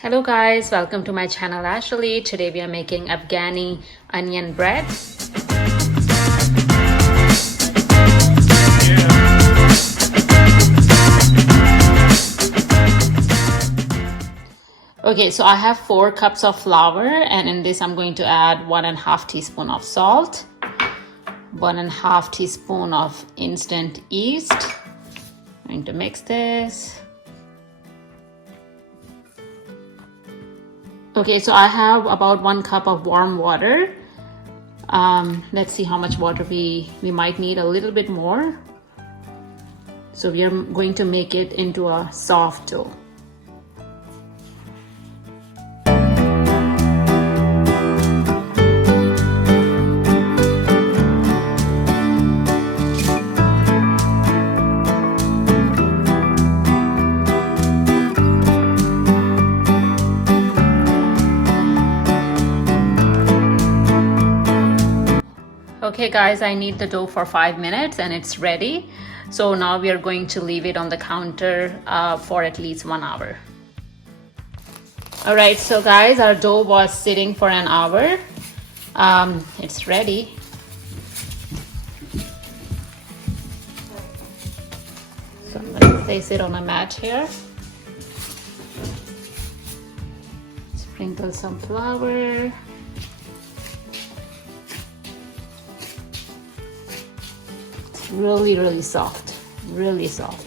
Hello guys, welcome to my channel Ashley. Today we are making Afghani onion bread. Okay, so I have 4 cups of flour, and in this I'm going to add 1.5 teaspoon of salt, 1.5 teaspoon of instant yeast. I'm going to mix this. Okay, so I have about 1 cup of warm water. Let's see how much water we might need, a little bit more. So we are going to make it into a soft dough. Okay guys, I knead the dough for 5 minutes and it's ready. So now we are going to leave it on the counter for at least 1 hour. Alright, so guys, our dough was sitting for an hour. It's ready. So I'm going to place it on a mat here. Sprinkle some flour. Really soft, really soft.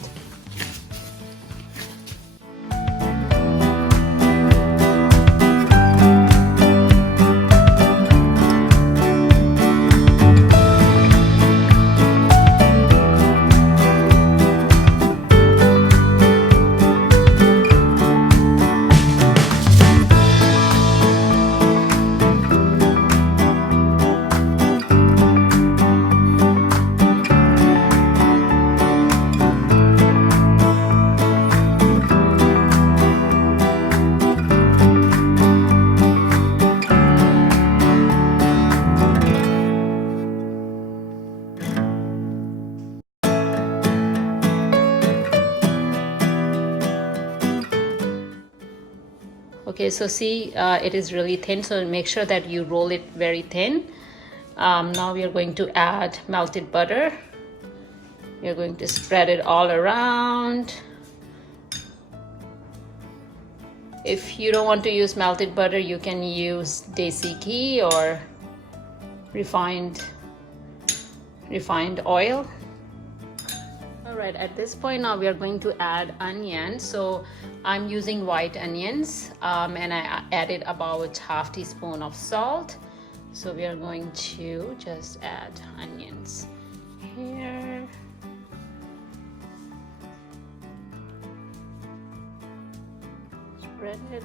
Okay, so see, it is really thin, so make sure that you roll it very thin. Now we are going to add melted butter. We are going to spread it all around. If you don't want to use melted butter, you can use desi ghee or refined oil. Alright, at this point now we are going to add onions. So I'm using white onions, and I added about half teaspoon of salt. So we are going to just add onions here. Spread it.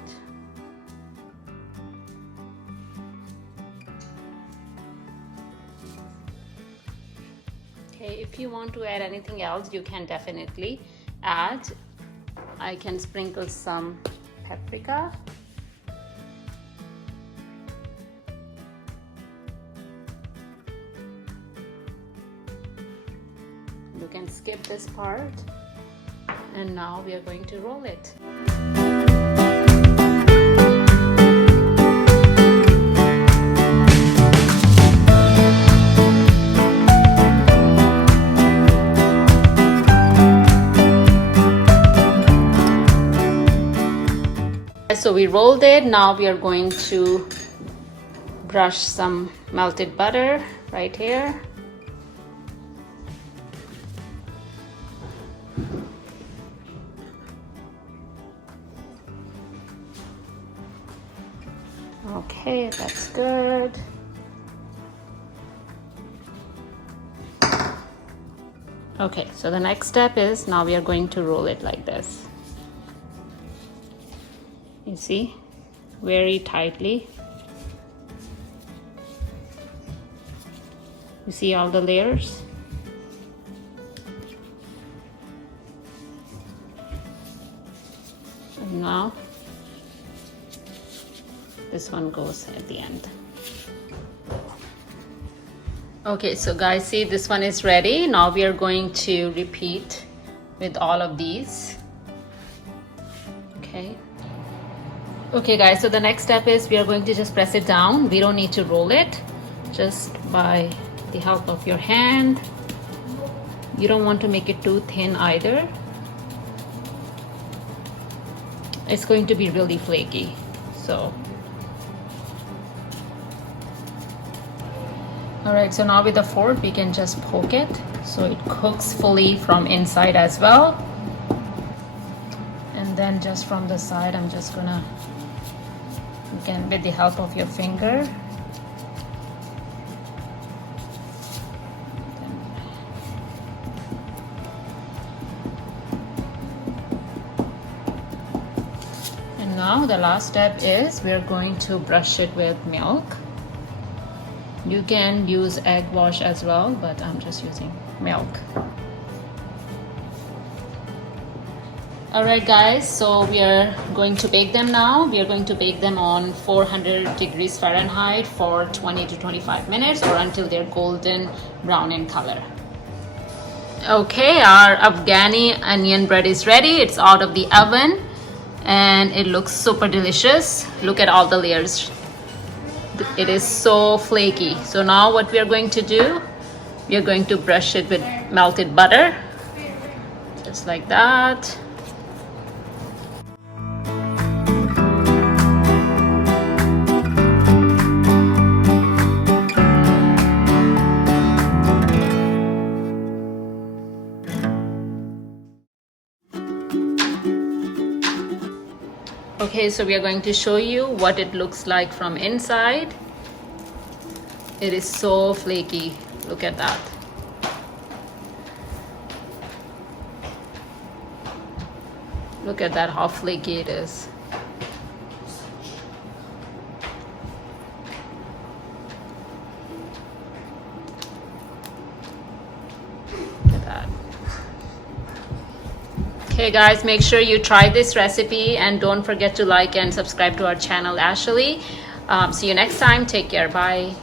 Okay, if you want to add anything else, you can definitely add. I can sprinkle some paprika. You can skip this part. And now we are going to roll it. So we rolled it. Now we are going to brush some melted butter right here. Okay, that's good. Okay, so the next step is now we are going to roll it like this. You see, very tightly. You see all the layers? And now this one goes at the end. Okay, so guys, see, this one is ready. Now we are going to repeat with all of these. Okay, Okay guys, so the next step is we are going to just press it down. We don't need to roll it, just by the help of your hand. You don't want to make it too thin either. It's going to be really flaky. So all right, so now with a fork we can just poke it so it cooks fully from inside as well. And then just from the side, I'm just gonna, again with the help of your finger, and now the last step is we're going to brush it with milk. You can use egg wash as well, but I'm just using milk. All right guys, so we are going to bake them now. We are going to bake them on 400 degrees Fahrenheit for 20 to 25 minutes or until they're golden brown in color. Okay, our Afghani onion bread is ready. It's out of the oven and it looks super delicious. Look at all the layers. It is so flaky. So now what we are going to do, we are going to brush it with melted butter, just like that. Okay, so we are going to show you what it looks like from inside. It is so flaky. Look at that. Look at that, how flaky it is. Look at that. Okay guys, make sure you try this recipe and don't forget to like and subscribe to our channel, Ashley. See you next time. Take care. Bye.